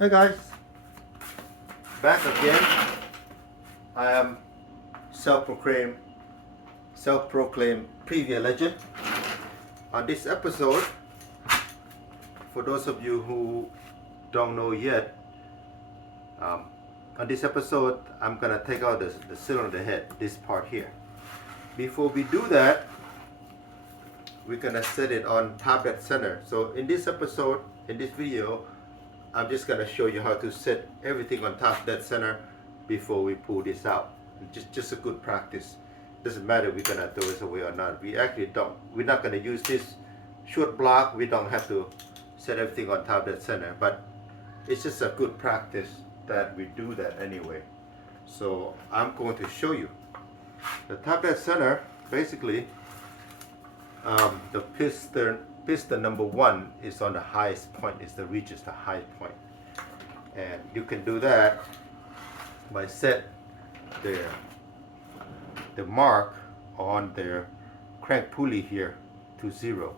Hey guys, back again. I am self-proclaimed Previa legend. On this episode, for those of you who don't know yet, on this episode I'm gonna take out the cylinder head, this part here. Before we do that, we're gonna set it on top dead center. So in this episode, in this video, I'm just gonna show you how to set everything on top dead center before we pull this out. Just a good practice. Doesn't matter if we're gonna throw this away or not. We actually don't. We're not gonna use this short block. We don't have to set everything on top dead center. But it's just a good practice that we do that anyway. So I'm going to show you. The top dead center, basically, the piston number 1 is on the highest point, reaches the highest point. And you can do that by set the mark on the crank pulley here to 0.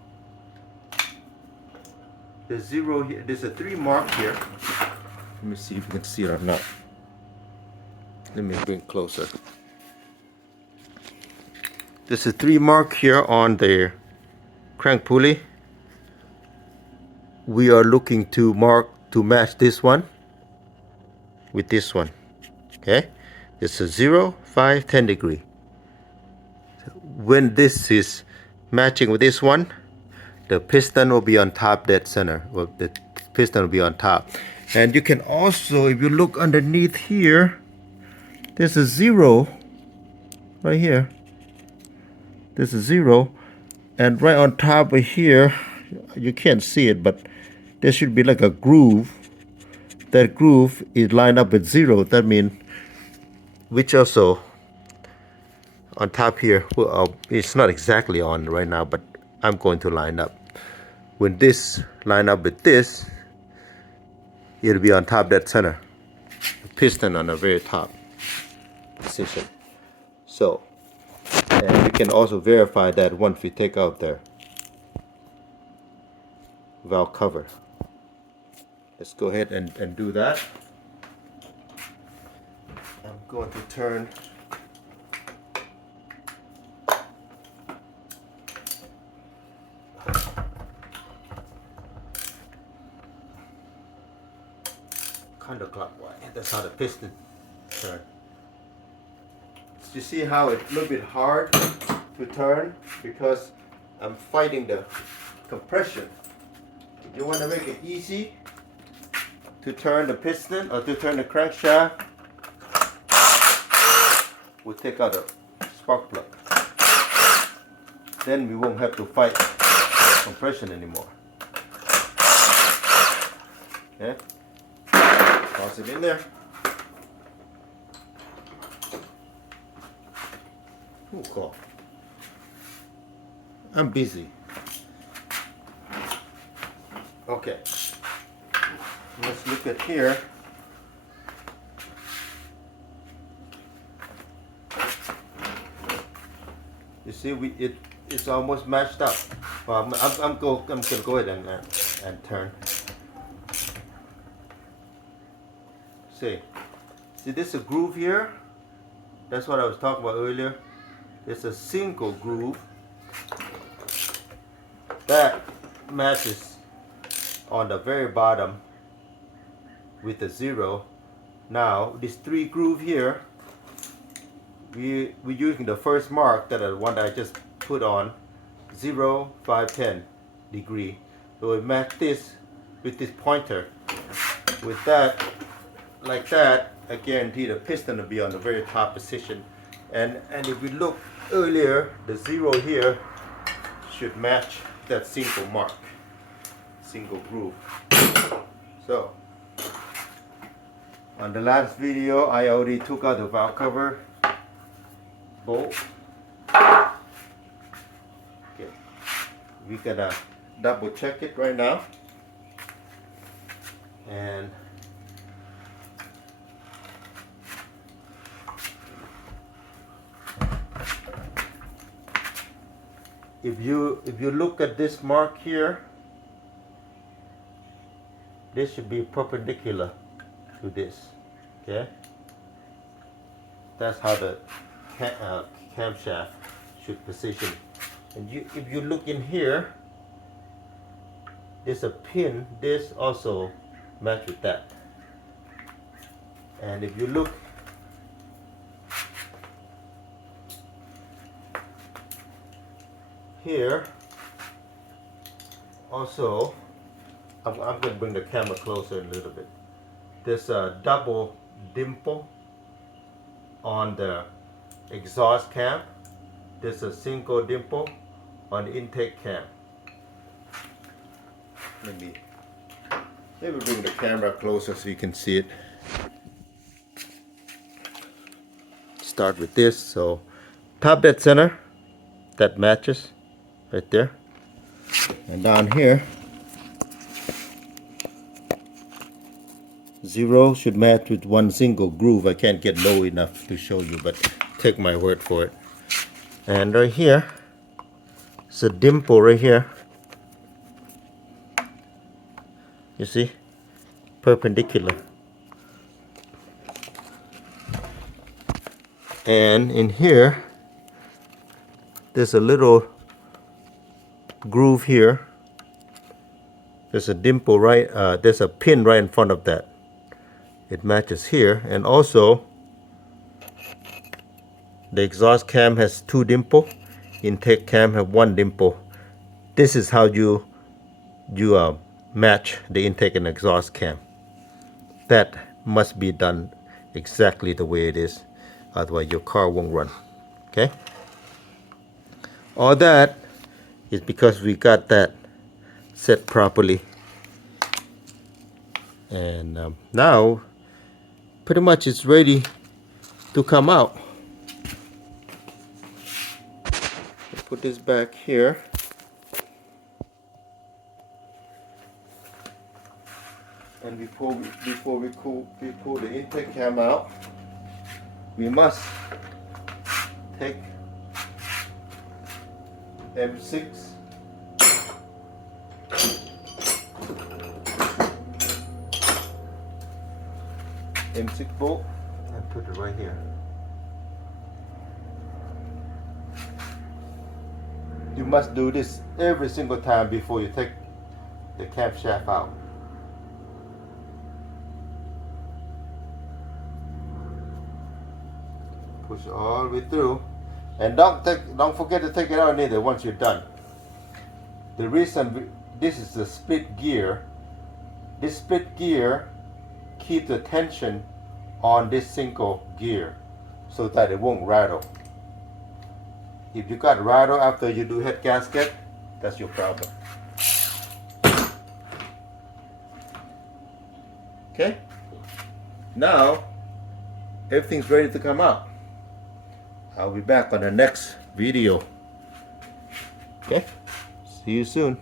The 0 here, there's a 3 mark here. Let me see if you can see it or not. Let me bring it closer. There's a 3 mark here on the crank pulley. We are looking to match this one with this one. Okay, it's a 0, 5, 10 degree. When this is matching with this one, the piston will be on top dead center. Well, the piston will be on top. And you can also, if you look underneath here, there's a 0 right here. There's a 0, and right on top of here, you can't see it, but there should be like a groove. That groove is lined up with 0. That means, which also on top here, well, it's not exactly on right now, but I'm going to line up. When this line up with this, it'll be on top dead center. The piston on the very top position. So, and we can also verify that once we take out the valve cover. Let's go ahead and do that. I'm going to turn counterclockwise. That's how the piston turns. You see how it's a little bit hard to turn because I'm fighting the compression. If you want to make it easy to turn the piston or to turn the crankshaft, we'll take out a spark plug. Then we won't have to fight compression anymore. Okay, toss it in there. Oh, cool. I'm busy. Okay. Let's look at here. You see, it's almost matched up. Well, I'm gonna go ahead and turn. See, this is a groove here. That's what I was talking about earlier. It's a single groove that matches on the very bottom with the 0. Now this 3 groove here, we're using the first mark, that the one that I just put on, 0, 5, 10 degree. So we match this with this pointer. With that, like that, I guarantee the piston will be on the very top position. And if we look earlier, the 0 here should match that single mark, single groove. So on the last video, I already took out the valve cover bolt. Okay, we're gonna double check it right now. And if you look at this mark here, this should be perpendicular to this. Okay, that's how the camshaft should position. And if you look in here, there's a pin. This also match with that. And if you look here, also, I'm going to bring the camera closer a little bit. There's a double dimple on the exhaust cam. There's a single dimple on the intake cam. Maybe bring the camera closer so you can see it. Start with this. So top dead center, that matches right there. And down here, 0 should match with one single groove. I can't get low enough to show you, but take my word for it. And right here, it's a dimple right here. You see? Perpendicular. And in here, there's a little groove here. There's a dimple right, there's a pin right in front of that. It matches here. And also, the exhaust cam has 2 dimples. Intake cam have 1 dimple. This is how you match the intake and exhaust cam. That must be done exactly the way it is. Otherwise your car won't run. Okay? All that is because we got that set properly. And now pretty much it's ready to come out. Put this back here. And before we pull the intake cam out, we must take M6 bolt and put it right here. You must do this every single time before you take the camshaft out. Push all the way through, and don't forget to take it out either once you're done. The reason this is a split gear, this split gear keeps the tension on this single gear so that it won't rattle. If you got rattle after you do head gasket, that's your problem. Okay, now everything's ready to come out. I'll be back on the next video. Okay, see you soon.